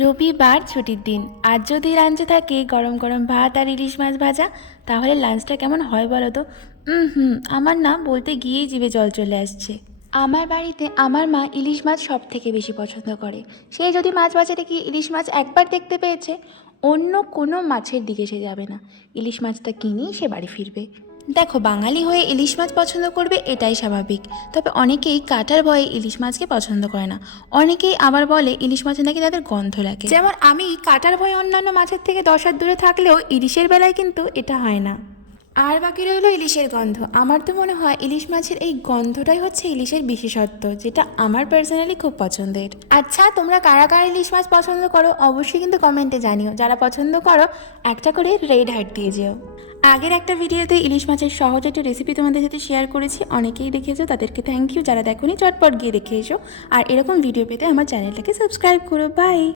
রবিবার ছুটির দিন। আজ যদি লাঞ্চে থাকে গরম গরম ভাত আর ইলিশ মাছ ভাজা, তাহলে লাঞ্চটা কেমন হয় বলো তো? আমার না বলতে গিয়েই জিভে জল চলে আসছে। আমার বাড়িতে আমার মা ইলিশ মাছ সব থেকে বেশি পছন্দ করে। সে যদি মাছ বাজারে গিয়ে ইলিশ মাছ একবার দেখতে পেয়েছে, অন্য কোনো মাছের দিকে সে যাবে না। ইলিশ মাছটা কিনেই সে বাড়ি ফিরবে। দেখো, বাঙালি হয়ে ইলিশ মাছ পছন্দ করবে এটাই স্বাভাবিক। তবে অনেকেই কাঁটার ভয়ে ইলিশ মাছকে পছন্দ করে না। অনেকেই আবার বলে ইলিশ মাছে নাকি তাদের গন্ধ লাগে। যেমন আমি কাঁটার ভয়ে অন্যান্য মাছের থেকে 10 হাত দূরে থাকলেও ইলিশের বেলায় কিন্তু এটা হয় না। আর বাকি রইল ইলিশের গন্ধ। আমার তো মনে হয় ইলিশ মাছের এই গন্ধটাই হচ্ছে ইলিশের বিশেষত্ব, যেটা আমার পার্সোনালি খুব পছন্দের। আচ্ছা, তোমরা কারা কারা ইলিশ মাছ পছন্দ করো অবশ্যই কিন্তু কমেন্টে জানিও। যারা পছন্দ করো একটা করে রেড হার্ট দিয়ে যেও। আগের একটা ভিডিওতে ইলিশ মাছের সহজ একটা রেসিপি তোমাদের সাথে শেয়ার করেছি, অনেকেই দেখেছো, তাদেরকে থ্যাংক ইউ। যারা দেখোনি চটপট গিয়ে দেখে এসো। আর এরকম ভিডিও পেতে আমার চ্যানেলটাকে সাবস্ক্রাইব করো। বাই।